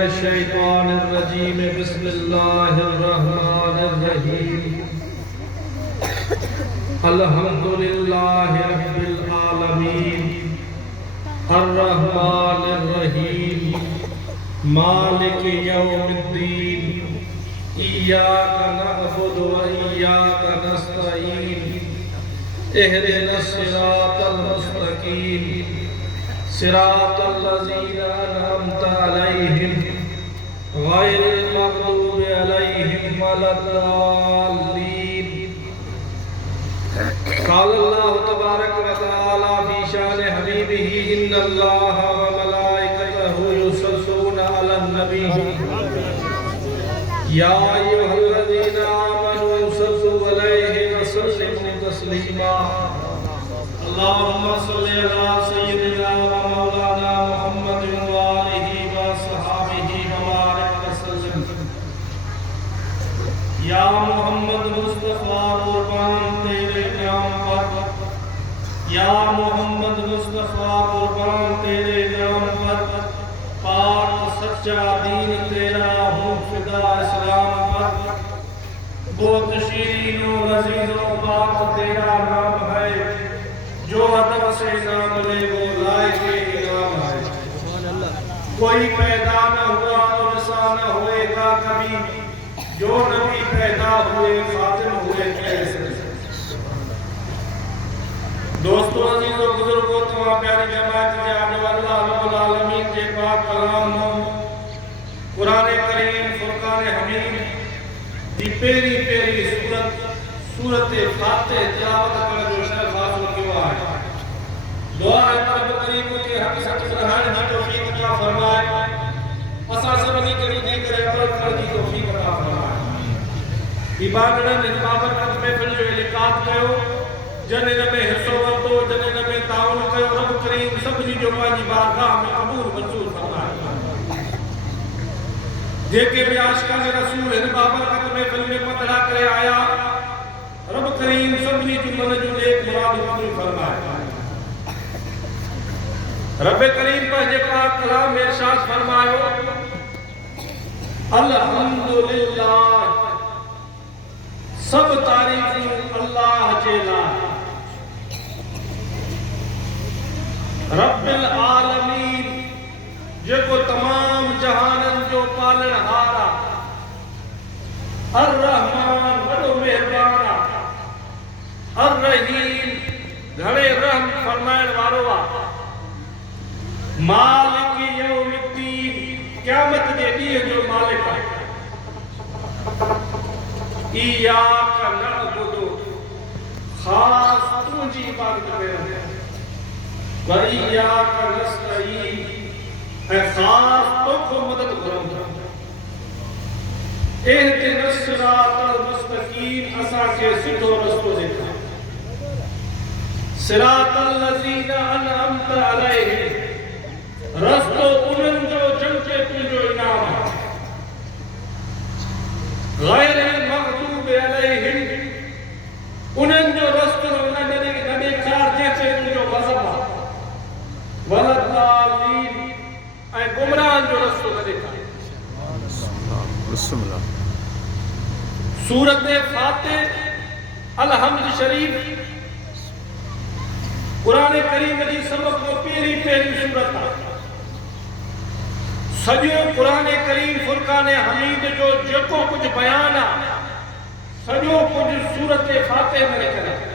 शैतानिर्रजीम बिस्मिल्लाहिर्रहमानिर्रहीम अल्हम्दुलिल्लाहि रब्बिल आलमीन अर्रहमानिर्रहीम मालिकि यौमिद्दीन इय्याका नअबुदु व इय्याका नस्तईन इहदिनस सिरातल मुस्तकीम सिरातल लज़ीना अनअमता अलैहिम गैरिल मग़दूबि अलैहिम वलद्दाल्लीन। क़ाल अल्लाहु तबारक व तआला फ़ी शान हबीबिही इन्नल्लाह व मलाइकतहु युसल्लूना अलन नबी या अय्युहल्लज़ीना आमनू सल्लु अलैहि व सल्लिमू तस्लीमा। अल्लाहुम्मा सल्लि अला सय्यिदिना व मौलाना मुहम्मद व आलिहि व अस्हाबिहि व बारिक वसल्लम। या मोहम्मद मुस्तफा कुर्बान तेरे नाम पर, या मोहम्मद मुस्तफा कुर्बान तेरे नाम पर, पाक सच्चा दीन तेरा हूँ फिदा इस्लाम पर। बहुत शीरीन व लजीज व पाक तेरा नाम है, जो अदब से नाम ले वो लायक इनाम है। कोई पैदा न हुआ तो वैसा न होएगा कभी, जो नबी पैदा हुए खातिम हुए कैसे। दोस्तों अजीजों बुजुर्गों तमाम प्यारी जमात के आने वाला रब्बुल आलमीन के पाक कलाम हो कुरान करीम फुरकान हमीद दी पेरी पेरी सूरत फातिहा तिलावत कर जो शेख हासिल किया है। दुआ है रब करीम के हक सच रहने की तौफीक अता फरमाए, असा सभी के लिए करे अमल करने की तौफीक अता फरमाए। इबादत ने बाबरकत में फिर जो इलाकात कयो जने में हिस्सो वरतो जने में ताउन कयो रब करीम सभी जो पाजी बारगाह में कबूल मंजूर फरमाए। जेके भी आशिकान रसूल इन बाबरकत में फिल्म में पतड़ा करे आया रब करीम सभी जो मन जो एक मुराद पूरी फरमाए। रब करीम पंहिंजे पाक कलाम में इरशाद फरमायो अल्हम्दुलिल्लाह सब तारीफ़ूं अल्लाह जे लाइ रब्बिल आलमीन जेको तमाम जहानन जो पालनहार आ। अर्रहमान वॾो मेहरबान आ, अर्रहीम घणे रहम फरमाइण वारो आ, मालिक यौमिद्दीन क़यामत जे ॾींहं जो मालिक आहे। इय्याका नअबुदु ख़ास तुंहिंजी इबादत कयूं, व इय्याका नस्तईन ऐं ख़ास तोखां मदद घुरूं। इहदिनस सिरातल मुस्तकीम असांखे सिधो रस्तो ॾेखार, सिरातल लज़ीना अनअमता अलैहिम रस्तो उन्हनि जो जंहिंखे तुंहिंजो इनाम आहे। गैरिल मग़दूबि अलैहिम उन्हनि जो रस्तो न ॾेखार जंहिंखे तुंहिंजो ग़ज़ब आहे। वलद्दाल्लीन ऐं गुमराहन जो रस्तो न ॾेखार। सूरत फातिहा अलहम्द शरीफ कुरान करीम जी सबक में पहली सूरत आहे। सॼो कुरान करीम फुरकान हमीद जो जेको कुछ बयान आहे सॼो कुछ सूरत फातिहा में लिखियल आहे।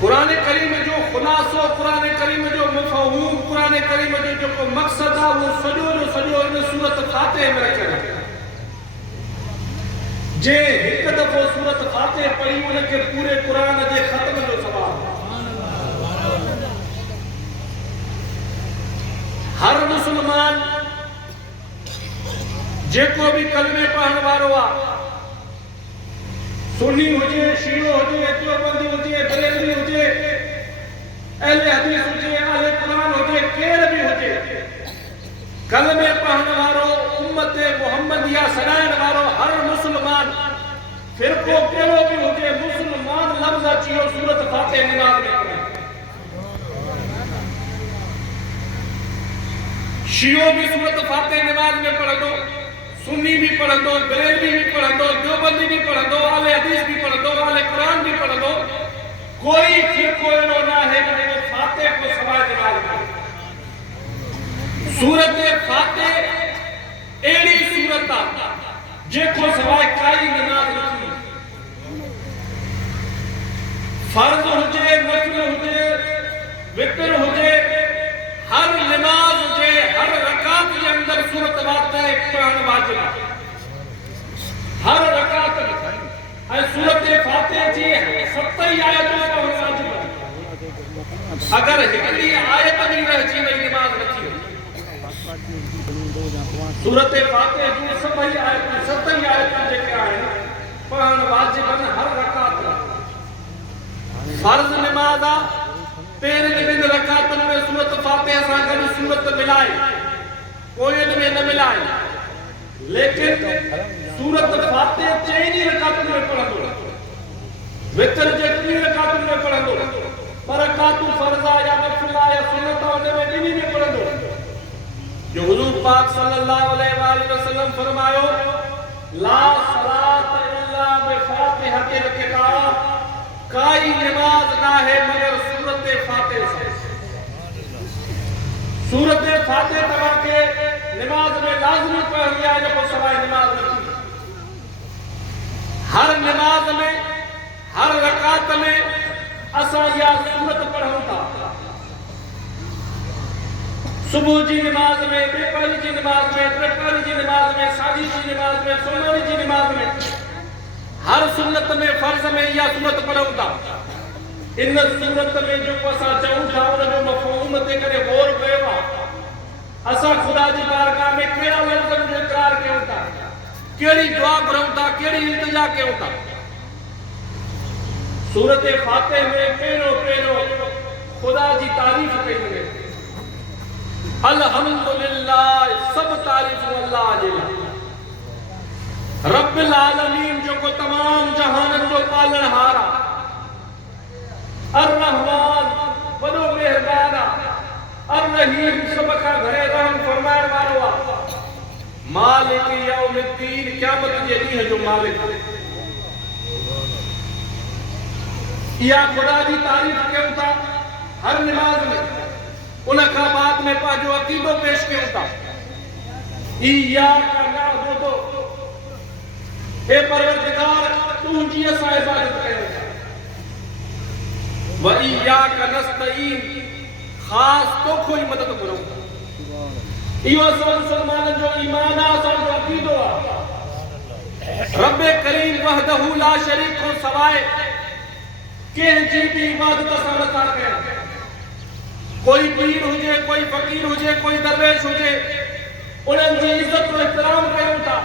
कुरान करीम जो खुलासो, कुरान करीम जो मफ़हूम, कुरान करीम जो जेको मक़सद आहे वो सॼो जो सॼो इन सूरत फातिहा में लिखियल आहे। जे हिक दफ़ो सूरत फातिहा पढ़ी उनखे पूरे कुरान जे ख़त्म जो सवाब। हर मुसलमान जेको भी कलमे पढ़ण वारो आहे, सुन्नी हुजे, शियो हुजे, देवबंदी हुजे, बरेलवी हुजे, अहले हदीस हुजे, अहले कुरान हुजे, केर भी हुजे, कलमे पढ़ण वारो उम्मत मुहम्मदिया सॾाइण वारो हर मुसलमान फिरको कहिड़ो भी हुजे मुसलमान लफ़्ज़ अची वियो सूरत फातिहा निमाज़ में पढ़े। शियो भी सूरत फातिहा नमाज में पढ़ंदो, सुन्नी भी पढ़ंदो, बरेलवी भी पढ़ंदो, देवबंदी भी पढ़ंदो, आले हदीस भी पढ़ंदो, आले कुरान भी पढ़ंदो, कोई फिरको अहिड़ो न आहे जो फातिहा को सवाइ नमाज पढ़े। सूरत फातिहा अहिड़ी सूरत आहे जेको सवाइ काई नमाज न थी। फर्ज हुजे, नफिल हुजे, वितर हुजे, हर नमाज हुजे, हर रकात के अंदर सूरत फातिहा पढ़ण वाजिब आहे। हर रकात में ऐं सूरत फातिहा जी 7 आयतूं पढ़ण वाजिब आहे। अगर हिकड़ी आयत भी रहिजी वई नमाज न थी। सूरत फातिहा जूं सभई आयतूं 7 आयतूं जेके आहिनि पढ़ण वाजिब आहिनि हर रकात में। फर्ज नमाज आ, पहिरें 2 रकातनि में सूरत फातिहा सां गॾु सूरत मिलाए, पोयनि में न मिलाए, लेकिन सूरत फातिहा 4 रकातनि में पढ़ंदो, वितर जे 3 रकातनि में पढ़ंदो, पर रकातूं फर्ज आ या नफिल आ या सुन्नत आ उन में 2 में पढ़ंदो। जो हुजूर पाक सल्लल्लाहु अलैहि वसल्लम फरमायो, ला सलात इल्ला बिफातिहतिल किताब, काई नमाज ना है मगर सूरत फातिहा से। सूरत फातिहा तव्हां के नमाज में लाज़मी पढ़नी आहे, जेको सवाइ नमाज न थी। हर नमाज में, हर रकात में असां इहा सूरत पढ़ूं था। सुबह जी नमाज में, दोपहर जी नमाज में, टिपहर जी नमाज में, साझी जी नमाज में, सोमवार जी नमाज में, हर सुन्नत में, फर्ज में यह सूरत पढ़ूं था। इन सूरत में जो असां चऊं था उन जो मफ़हूम ते करे गौर कयो आहे। असां खुदा जी बारगाह में कहिड़ा लफ़्ज़नि जो इक़रार कयूं था, कहिड़ी दुआ घुरूं था, कहिड़ी इल्तिजा कयूं था। सूरत फातिहा में पहिरियों खुदा जी तारीफ़ कई वञे। अल्हम्दुलिल्लाह, सब तारीफ़ अल्लाह जे लाइ। रब्बिल आलमीन जो को तमाम जहानन जो पालनहार आहे। अर-रहमान वॾो मेहरबान आहे। अर-रहीम सब खां घणे रहम फरमाइण वारो आहे। मालिक यौमिद्दीन, क़यामत जे ॾींहं जो मालिक आहे। इहा खुदा जी तारीफ़ कयूं था हर नमाज में। उन खां बाद में पंहिंजो अक़ीदो पेश कयूं था। इय्याका नअबुदु, हे परवरदिगार तू जी असां इबादत कयूं था। व इय्याका नस्तईन, ख़ास तोखो ई मदद घुरूं था। इहो असां मुसलमाननि जो ईमान आहे, असांजो अक़ीदो आहे। रब करीम वहदहू ला शरीक खां सवाइ कंहिंजी बि इबादत असां नथा कयूं। कोई पीर हुजे, कोई फ़कीर हुजे, कोई दरवेश हुजे, उन्हनि जी इज़त और एहतराम कयूं था,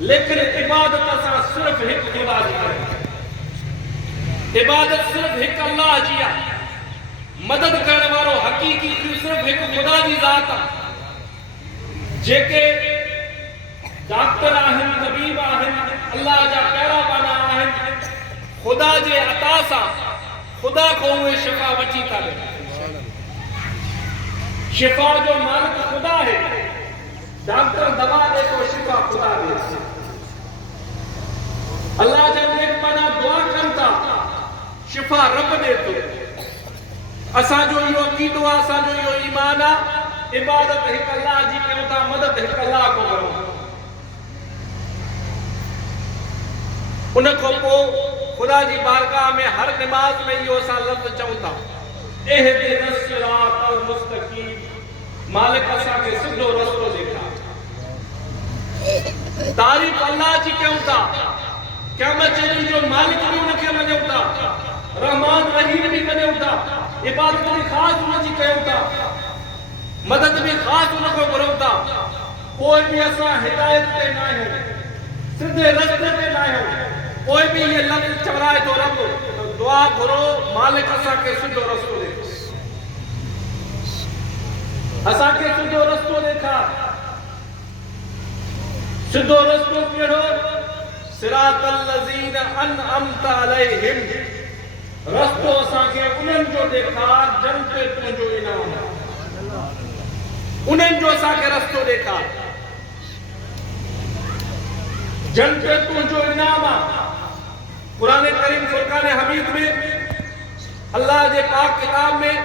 लेकिन इबादत असां सिर्फ़ हिकु खुदा जी कयूं। इबादत सिर्फ़ हिकु अल्लाह जी आहे। मदद करण वारो हक़ीक़ी सिर्फ़ हिकु खुदा जी ज़ात आहे। जेके डॉक्टर आहिनि, तबीब आहिनि, अल्लाह जा प्यारा बाना आहिनि, खुदा जे अता सां खुदा खां उहे शिफ़ा वठी था ॾियनि। शिफा जो मालिक खुदा है। डॉक्टर दवा दे तो शिफा खुदा दे। अल्लाह जब नेक बना दुआ करता, शिफा रब दे तो। असा जो यो अकीदो, असा जो यो ईमान आ, इबादत हिक अल्लाह जी कयूं था, मदद हिक अल्लाह को करो। उन को पोइ खुदा जी बारगाह में हर नमाज में यो असा लफ्ज़ चऊं था, एहदिनस सिरातल मुस्तकीम, मालिक असा के सिधो रस्तो देखा। तारीफ अल्लाह जी कयूं था। क़यामत जे ॾींहुं जो मालिक भी उनखे मञूं था, रहमान रहीम भी मञूं था, इबादत भी ख़ासि उन जी कयूं था, मदद भी ख़ासि उन खां घुरूं था। कोई भी असां हिदायत ते न आहियूं, सिधे रस्ते ते न आहियूं। कोई भी ये लफ्ज़ चवराए तो रब, दुआ घुरो मालिक असा के सिधो रस्तो दे। असा के सिधो रस्तो देखा। सिधो रस्तो कहिड़ो? सिरातल लज़ीना अनअमता अलैहिम, रस्तो असांखे उन्हनि जो ॾेखार जंहिं ते तुंहिंजो इनाम। उन्हनि जो असांखे रस्तो ॾेखार। जंहिंखे तुंहिंजो इनाम आहे। कुरान करीम फुरकान हमीद में अल्लाह जे पाक किताब में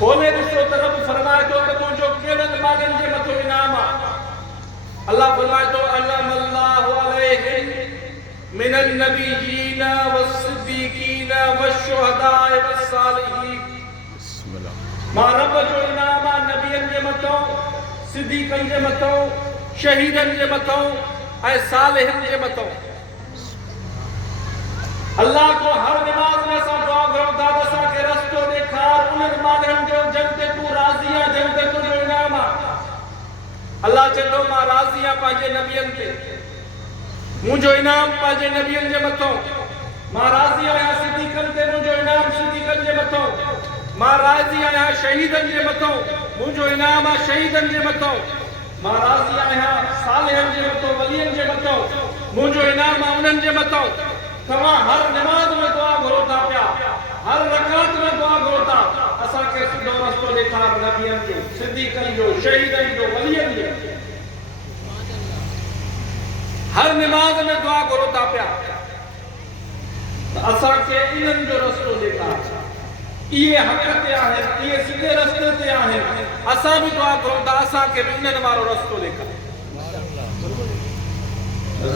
खोले ॾिसो त रब फरमाए थो त तुंहिंजो कहिड़नि ॿारनि जे मथां इनाम आहे। अल्लाह फरमाए थो अल्लाहु अलैहिम मिनन नबिय्यीन वस्सिद्दीकीन वश्शुहदाए वस्सालिहीन। मां रब जो इनाम आहे नबियनि जे मथां, सिद्दीक़नि जे मथां, शहीदनि जे मथां ऐं सालिहनि जे मथां। अल्लाह को हर नमाज में असां दुआ घुरूं था त असांखे रस्तो ॾेखार उन्हनि माण्हुनि जो जंहिं ते तूं राज़ी आहे, जंहिं ते तुंहिंजो इनाम आहे। अल्लाह चए थो मां राज़ी आहियां पंहिंजे नबियनि ते, मुंहिंजो इनाम पंहिंजे नबियनि जे मथां। मां राज़ी आहियां सिद्दीक़नि ते, मुंहिंजो इनाम सिद्दीक़नि जे मथां। मां राज़ी आहियां शहीदनि जे मथां, मुंहिंजो इनाम आहे शहीदनि जे मथां। मां राज़ी आहियां सालिहनि जे मथां, वलियनि जे मथां, मुंहिंजो इनाम आहे उन्हनि जे मथां। तव्हां हर नमाज़ में दुआ घुरो था पिया, हर रकात में दुआ घुरो था असांखे सिधो रस्तो ॾेखार नबियनि जो, सिद्दीक़नि जो, शहीदनि जो, वलियनि जो। हर नमाज में दुआ घुरो था पिया त असांखे इन्हनि जो रस्तो ॾेखार। इहे हक़ ते आहिनि, इहे सिधे रस्ते ते आहिनि। असां बि दुआ घुरूं था असांखे बि इन्हनि वारो रस्तो ॾेखार।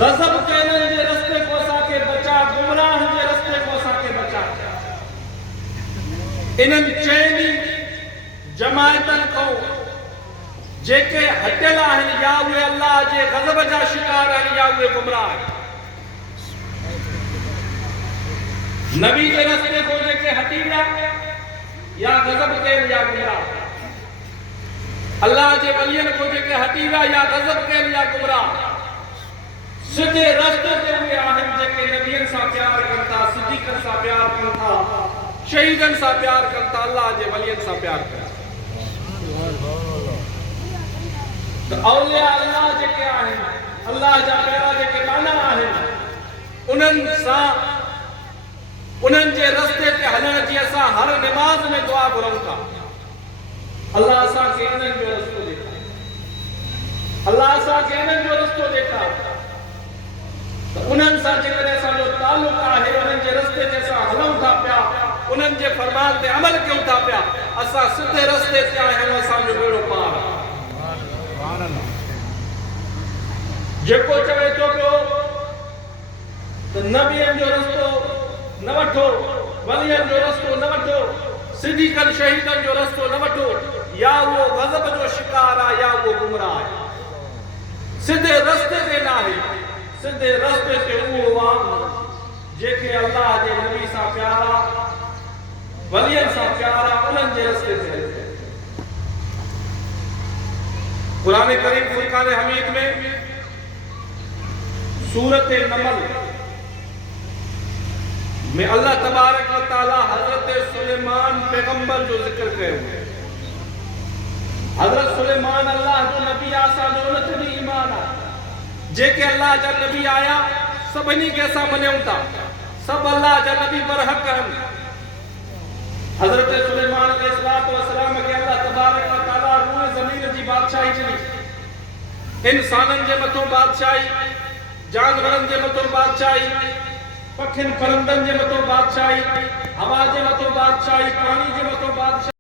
गज़ब कयलनि जे रस्ते को असांखे बचा, गुमराहनि जे रस्ते को असांखे बचा। इन्हनि चइनी जमायतनि खां जेके हटियल आहिनि, या उहे अल्लाह जे गज़ब जा शिकार आहिनि या उहे गुमराह आहिनि। नबी जे रस्ते को जेके हटी विया या गज़ब कयनि या गुमराह। अल्लाह जे वलियनि को जेके हटी विया या गज़ब कयनि या गुमराह। सिधे रस्ते ते उहे आहिनि जेके नबियनि सां प्यार कनि था, सिद्दीक़नि सां प्यार कनि था, शहीदनि सां प्यार कनि था, अल्लाह जे वलियनि सां प्यार कनि था। त औलिया अल्लाह जेके आहिनि, अल्लाह जा प्यारा जेके माना आहिनि, उन्हनि सां उन्हनि जे रस्ते ते हलण जी असां हर नमाज़ में दुआ घुरूं था। अल्लाह असांखे इन्हनि जो रस्तो ॾेखार। अल्लाह असांखे इन्हनि जो रस्तो ॾेखार। उन्हनि सां जेकॾहिं असांजो तालुक़ आहे, उन्हनि जे रस्ते ते असां हलूं था पिया, उन्हनि जे फरमान ते अमल कयूं था पिया, असां सिधे रस्ते ते आहियूं, असांजो बेड़ो पार आहे। जेको चवे थो पियो त नबियनि जो रस्तो न वठो, वलियनि जो रस्तो न वठो, सिद्दीक़नि शहीदनि जो रस्तो न वठो, या उहो गज़ब जो शिकार आहे या उहो गुमराह आहे। सिधे रस्ते ते न आहे। सिधे रस्ते ते उहो आहे जेके अल्लाह जे नबी सां प्यारा, वलियनि सां प्यारा, उन्हनि जे रस्ते ते हले। कुरान करीम फुरकान हमीद में सूरत नमल में अल्लाह तबारक व तआला हजरत सुलेमान पैगंबर जो जिक्र कयो। हजरत सुलेमान अल्लाह जो नबी आसा जो उन ते भी ईमान आहे। जेके अल्लाह जा नबी आया सभिनी खे असां मञूं था, सभु अल्लाह जा नबी बरहक़ आहिनि। हजरत सुलेमान अलैहिस्सलातु वस्सलाम खे अल्लाह तबारक व तआला रूए ज़मीन जी बादशाही ॾिनी। इंसाननि जे मथां बादशाही, जानवरनि जे मथां बादशाही, पखियुनि परंदनि जे मथां बादशाही, हवा जे मथां बादशाही, पाणी जे मथां बादशाही।